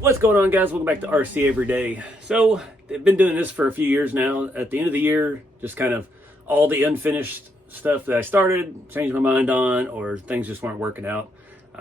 What's going on, guys? Welcome back to RC Everyday. So I've been doing this for a few years now. At the end of the year, just kind of all the unfinished stuff that I started, changed my mind on, or things just weren't working out.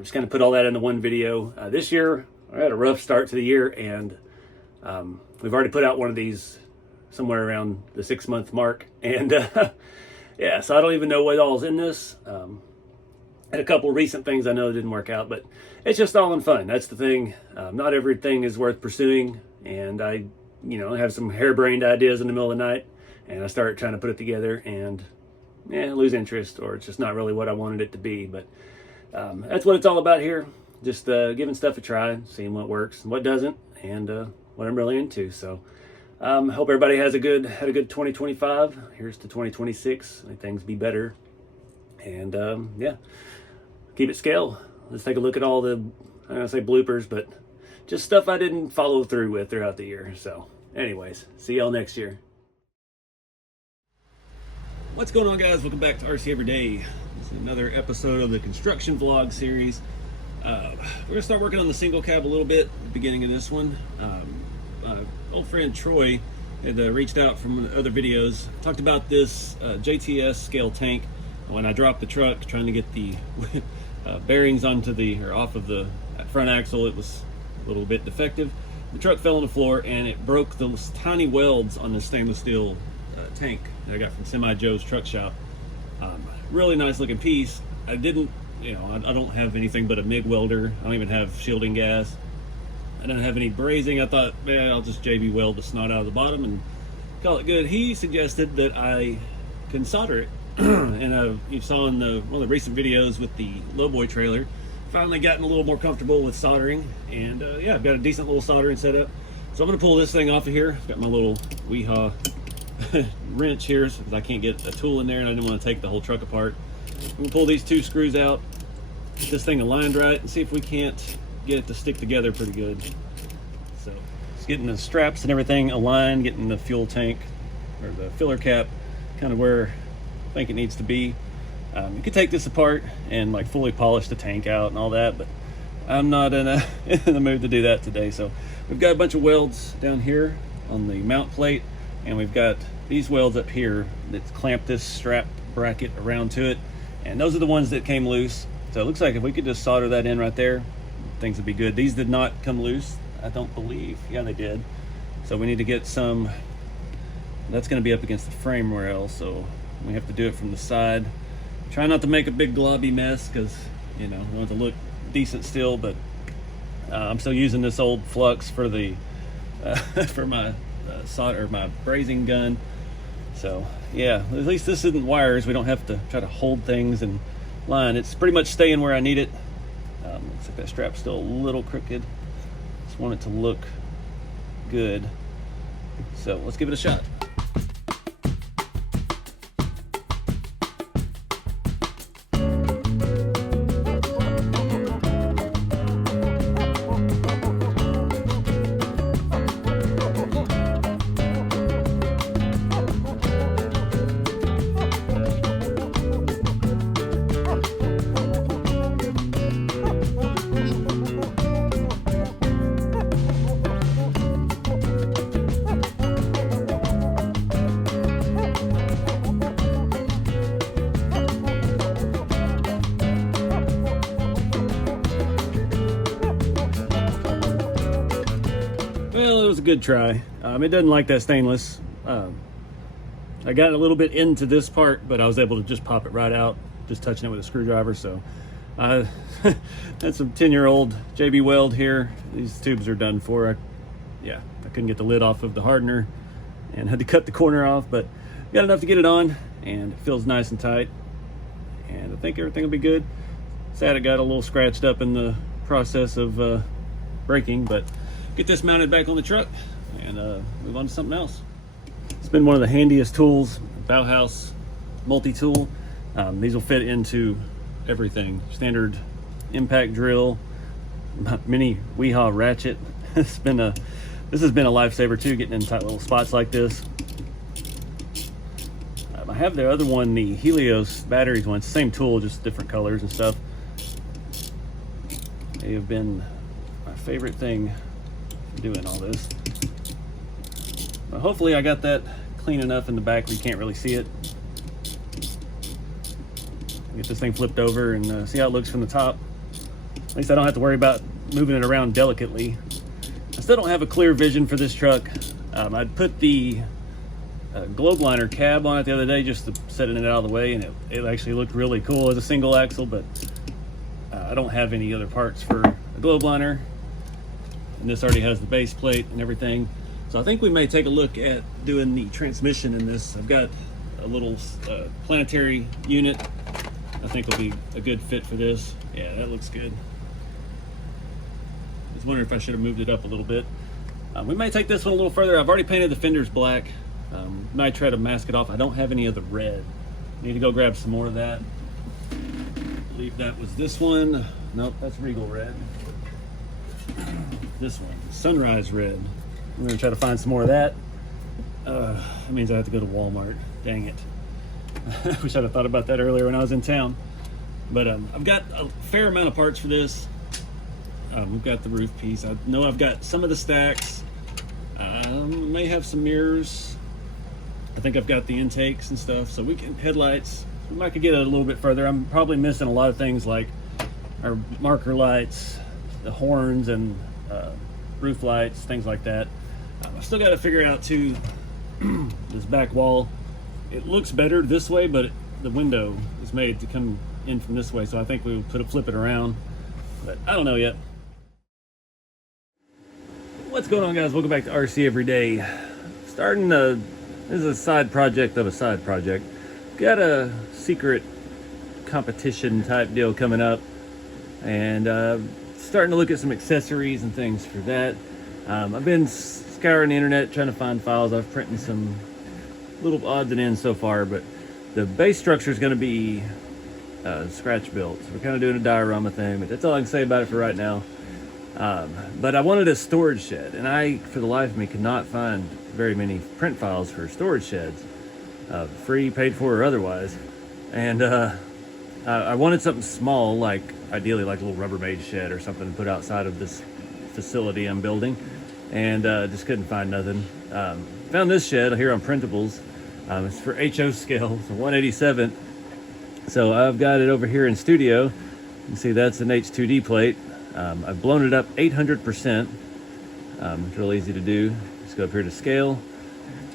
Just kind of put all that into one video. This year, I had a rough start to the year, and we've already put out one of these somewhere around the 6-month mark. And yeah, so I don't even know what all's in this. And a couple recent things I know didn't work out, but it's just all in fun. That's the thing. Not everything is worth pursuing, and I, have some harebrained ideas in the middle of the night, and I start trying to put it together, and lose interest, or it's just not really what I wanted it to be. But that's what it's all about here. Just giving stuff a try, seeing what works and what doesn't, and what I'm really into. So hope everybody had a good 2025. Here's to 2026. May things be better, and yeah. Keep it scale. Let's take a look at all the, I'm gonna say bloopers, but just stuff I didn't follow through with throughout the year. So anyways, see y'all next year. What's going on, guys? Welcome back to RC Everyday. This is another episode of the construction vlog series. We're gonna start working on the single cab a little bit at the beginning of this one. Old friend Troy had reached out from other videos, talked about this JTS scale tank. When I dropped the truck trying to get the bearings onto off of the front axle, it was a little bit defective. The truck fell on the floor and it broke those tiny welds on the stainless steel tank that I got from Semi Joe's truck shop. Really nice looking piece. I didn't, I don't have anything but a MIG welder. I don't even have shielding gas. I don't have any brazing. I thought, I'll just JB weld the snot out of the bottom and call it good. He suggested that I can solder it. And you saw in one of the recent videos with the lowboy trailer, finally gotten a little more comfortable with soldering, and yeah, I've got a decent little soldering setup. So I'm going to pull this thing off of here. I've got my little Weehaw wrench here because I can't get a tool in there, and I didn't want to take the whole truck apart. I'm going to pull these 2 screws out, get this thing aligned right, and see if we can't get it to stick together pretty good. So just getting the straps and everything aligned, getting the fuel tank or the filler cap kind of where I think it needs to be. You could take this apart and like fully polish the tank out and all that, but I'm not in the mood to do that today. So we've got a bunch of welds down here on the mount plate, and we've got these welds up here that clamp this strap bracket around to it, and those are the ones that came loose. So it looks like if we could just solder that in right there, things would be good. These did not come loose, I don't believe. Yeah, they did. So we need to get some. That's going to be up against the frame rail, so we have to do it from the side. Try not to make a big globby mess because, we want it to look decent still, but I'm still using this old flux for the for my solder, my brazing gun. So yeah, at least this isn't wires. We don't have to try to hold things in line. It's pretty much staying where I need it. Looks like that strap's still a little crooked. Just want it to look good. So let's give it a shot. Well, it was a good try. It doesn't like that stainless. I got a little bit into this part, but I was able to just pop it right out, just touching it with a screwdriver. So that's some 10-year-old JB weld here. These tubes are done for. I couldn't get the lid off of the hardener and had to cut the corner off, but got enough to get it on, and it feels nice and tight. And I think everything will be good. Sad it got a little scratched up in the process of braking, but get this mounted back on the truck and move on to something else. It's been one of the handiest tools, Bauhaus multi-tool. These will fit into everything. Standard impact drill, mini Weehaw ratchet. This has been a lifesaver too, getting in tight little spots like this. I have the other one, the Helios batteries one. It's the same tool, just different colors and stuff. They have been my favorite thing doing all this. But hopefully I got that clean enough in the back where you can't really see it. Get this thing flipped over and see how it looks from the top. At least I don't have to worry about moving it around delicately. I still don't have a clear vision for this truck. I'd put the globe liner cab on it the other day just to set it out of the way, and it actually looked really cool as a single axle, but I don't have any other parts for a globe liner, and this already has the base plate and everything. So I think we may take a look at doing the transmission in this. I've got a little planetary unit I think will be a good fit for this. Yeah, that looks good. I was wondering if I should have moved it up a little bit. We may take this one a little further. I've already painted the fenders black. Might try to mask it off. I don't have any of the red. Need to go grab some more of that. I believe that was this one. Nope, that's Regal red. This one, Sunrise red. I'm gonna try to find some more of that. That means I have to go to Walmart. Dang it. I wish I'd have thought about that earlier when I was in town. But I've got a fair amount of parts for this. We've got the roof piece. I know I've got some of the stacks. May have some mirrors. I think I've got the intakes and stuff. So we can, headlights. We might could get it a little bit further. I'm probably missing a lot of things like our marker lights, the horns, and roof lights, things like that. I've still got to figure out too this back wall. It looks better this way, but the window is made to come in from this way, so I think we'll flip it around, but I don't know yet. What's going on, guys? Welcome back to RC Everyday. This is a side project of a side project. Got a secret competition type deal coming up, and starting to look at some accessories and things for that. I've been scouring the internet trying to find files. I've printed some little odds and ends so far, but the base structure is going to be scratch built. So we're kind of doing a diorama thing, but that's all I can say about it for right now. But I wanted a storage shed, and I, for the life of me, could not find very many print files for storage sheds, free, paid for, or otherwise. And I wanted something small, like ideally like a little Rubbermaid shed or something to put outside of this facility I'm building, and just couldn't find nothing. Found this shed here on Printables. It's for HO scale, it's a 1/87. So I've got it over here in studio. You can see that's an H2D plate. I've blown it up 800%. It's real easy to do. Just go up here to scale,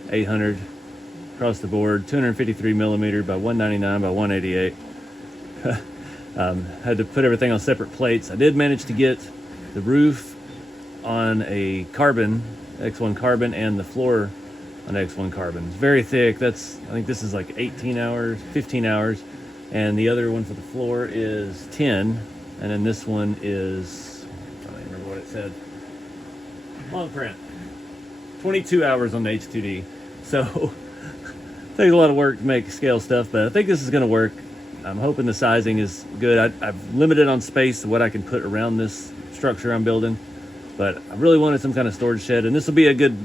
800 across the board, 253 millimeter by 199 by 188. Had to put everything on separate plates. I did manage to get the roof on a carbon, X1 carbon, and the floor on X1 carbon. It's very thick. I think this is like 18 hours, 15 hours. And the other one for the floor is 10. And then this one is, I don't even remember what it said. Long print. 22 hours on the H2D. So, takes a lot of work to make scale stuff, but I think this is going to work. I'm hoping the sizing is good. I've limited on space to what I can put around this structure I'm building, but I really wanted some kind of storage shed, and this will be a good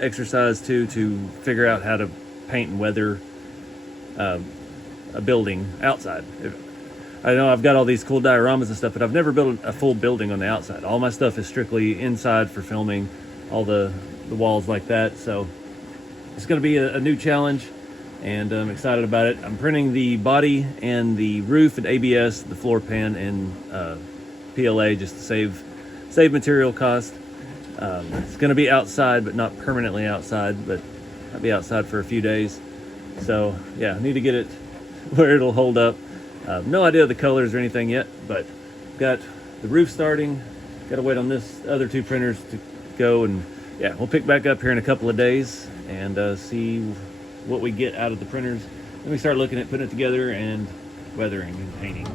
exercise too to figure out how to paint and weather a building outside. I know I've got all these cool dioramas and stuff, but I've never built a full building on the outside. All my stuff is strictly inside for filming, all the walls like that. So it's going to be a new challenge, and I'm excited about it. I'm printing the body and the roof in ABS, the floor pan in PLA, just to save material cost. It's going to be outside, but not permanently outside, but I'll be outside for a few days. So yeah, I need to get it where it'll hold up. No idea of the colors or anything yet, but got the roof starting. Got to wait on this other two printers to go, and yeah, we'll pick back up here in a couple of days and see what we get out of the printers. Then we start looking at putting it together and weathering and painting.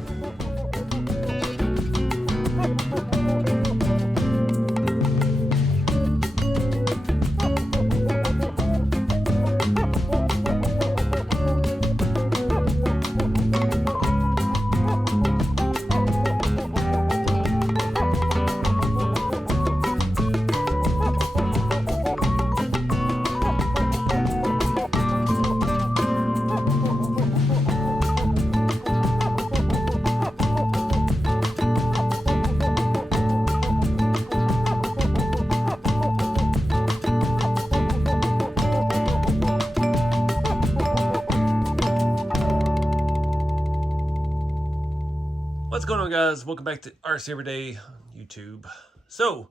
What's going on, guys? Welcome back to RC Everyday on YouTube. So,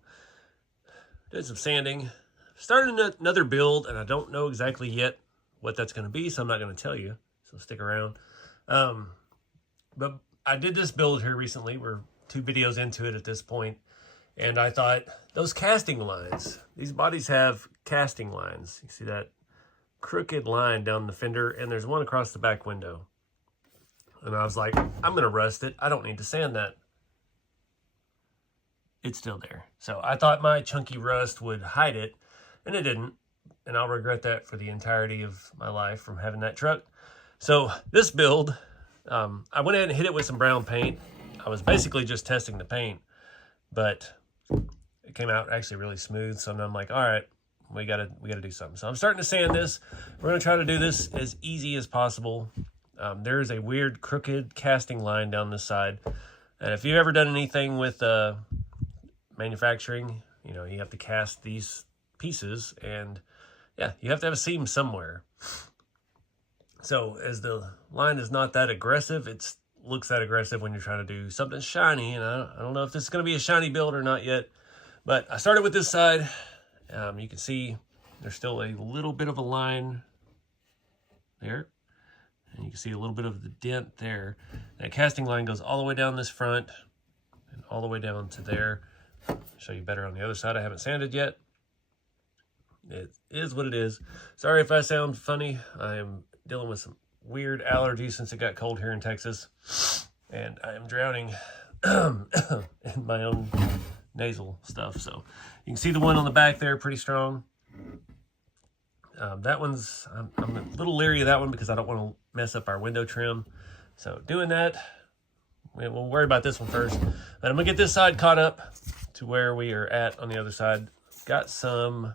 did some sanding, started another build, and I don't know exactly yet what that's going to be, so I'm not going to tell you, so stick around. But I did this build here recently. We're 2 videos into it at this point, and I thought, those casting lines, these bodies have casting lines. You see that crooked line down the fender, and there's one across the back window. And I was like, I'm going to rust it. I don't need to sand that. It's still there. So I thought my chunky rust would hide it, and it didn't. And I'll regret that for the entirety of my life from having that truck. So this build, I went ahead and hit it with some brown paint. I was basically just testing the paint, but it came out actually really smooth. So I'm like, all right, we gotta do something. So I'm starting to sand this. We're gonna try to do this as easy as possible. There's a weird crooked casting line down this side. And if you've ever done anything with manufacturing, you know, you have to cast these pieces, and yeah, you have to have a seam somewhere. So as the line is not that aggressive, it looks that aggressive when you're trying to do something shiny. And I don't know if this is going to be a shiny build or not yet, but I started with this side. You can see there's still a little bit of a line there. And you can see a little bit of the dent there. That casting line goes all the way down this front and all the way down to there. I'll show you better on the other side. I haven't sanded yet. It is what it is. Sorry if I sound funny. I am dealing with some weird allergies since it got cold here in Texas. And I am drowning in my own nasal stuff. So you can see the one on the back there, pretty strong. That one's, I'm a little leery of that one because I don't want to mess up our window trim. So doing that, we'll worry about this one first. But I'm going to get this side caught up to where we are at on the other side. Got some,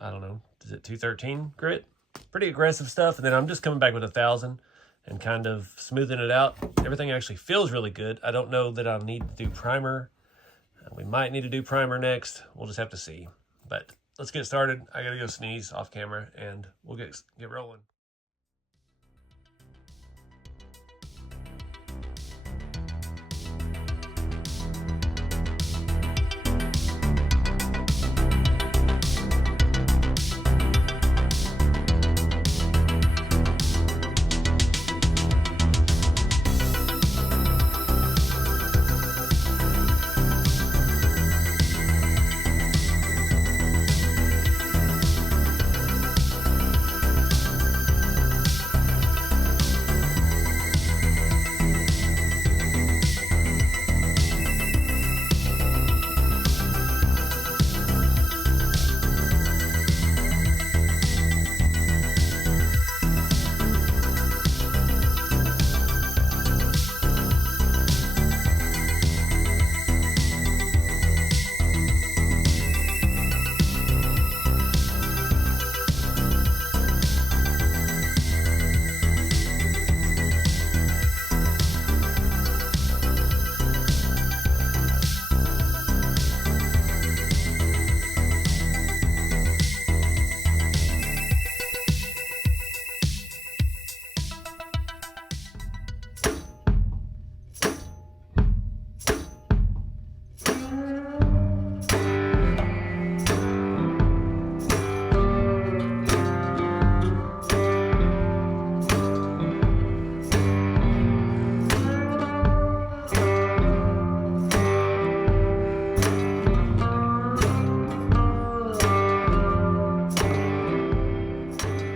I don't know, is it 213 grit? Pretty aggressive stuff. And then I'm just coming back with 1,000 and kind of smoothing it out. Everything actually feels really good. I don't know that I'll need to do primer. We might need to do primer next. We'll just have to see. But let's get started. I gotta go sneeze off camera, and we'll get rolling.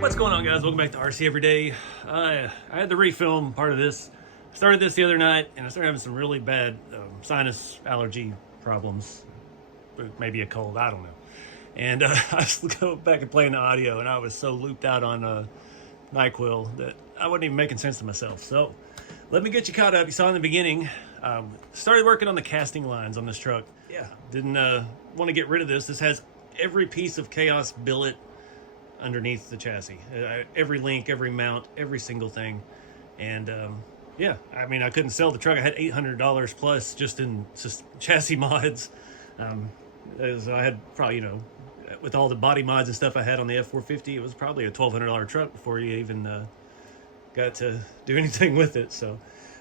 What's going on, guys? Welcome back to RC Everyday. I had to refilm part of this. Started this the other night, and I started having some really bad sinus allergy problems. Maybe a cold, I don't know. And I just go back and playing the audio, and I was so looped out on NyQuil that I wasn't even making sense to myself. So let me get you caught up. You saw in the beginning, started working on the casting lines on this truck. Yeah, didn't want to get rid of this. This has every piece of Chaos billet underneath the chassis, every link, every mount, every single thing. And yeah, I mean, I couldn't sell the truck. I had $800 plus just in chassis mods. So I had probably, you know, with all the body mods and stuff I had on the F450, it was probably a $1,200 truck before you even got to do anything with it. So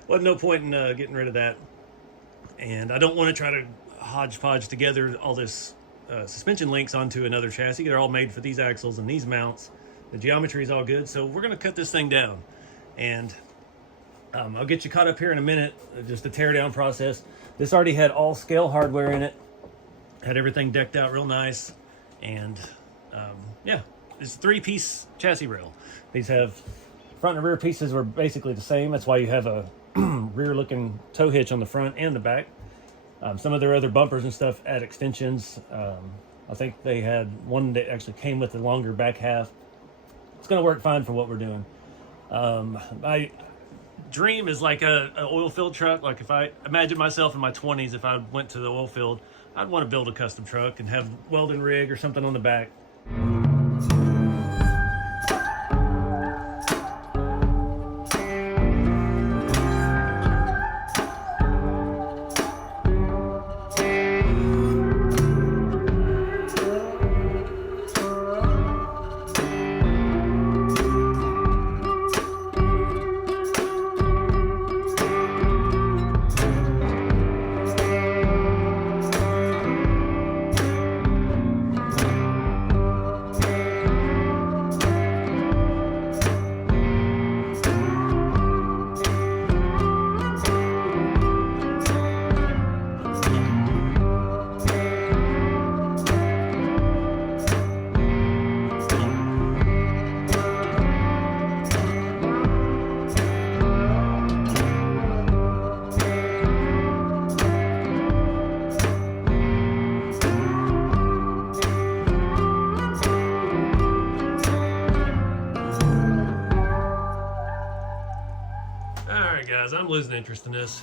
wasn't no point in getting rid of that. And I don't want to try to hodgepodge together all this suspension links onto another chassis. They're all made for these axles and these mounts. The geometry is all good, so we're going to cut this thing down. And I'll get you caught up here in a minute, just the teardown process. This already had all scale hardware in it, had everything decked out real nice, and yeah, it's a 3-piece chassis rail. These have front and rear pieces were basically the same. That's why you have a rear-looking tow hitch on the front and the back. Some of their other bumpers and stuff add extensions. I think they had one that actually came with the longer back half. It's going to work fine for what we're doing. My dream is like a oil field truck. Like if I imagine myself in my 20s, if I went to the oil field, I'd want to build a custom truck and have welding rig or something on the back. Guys, I'm losing interest in this.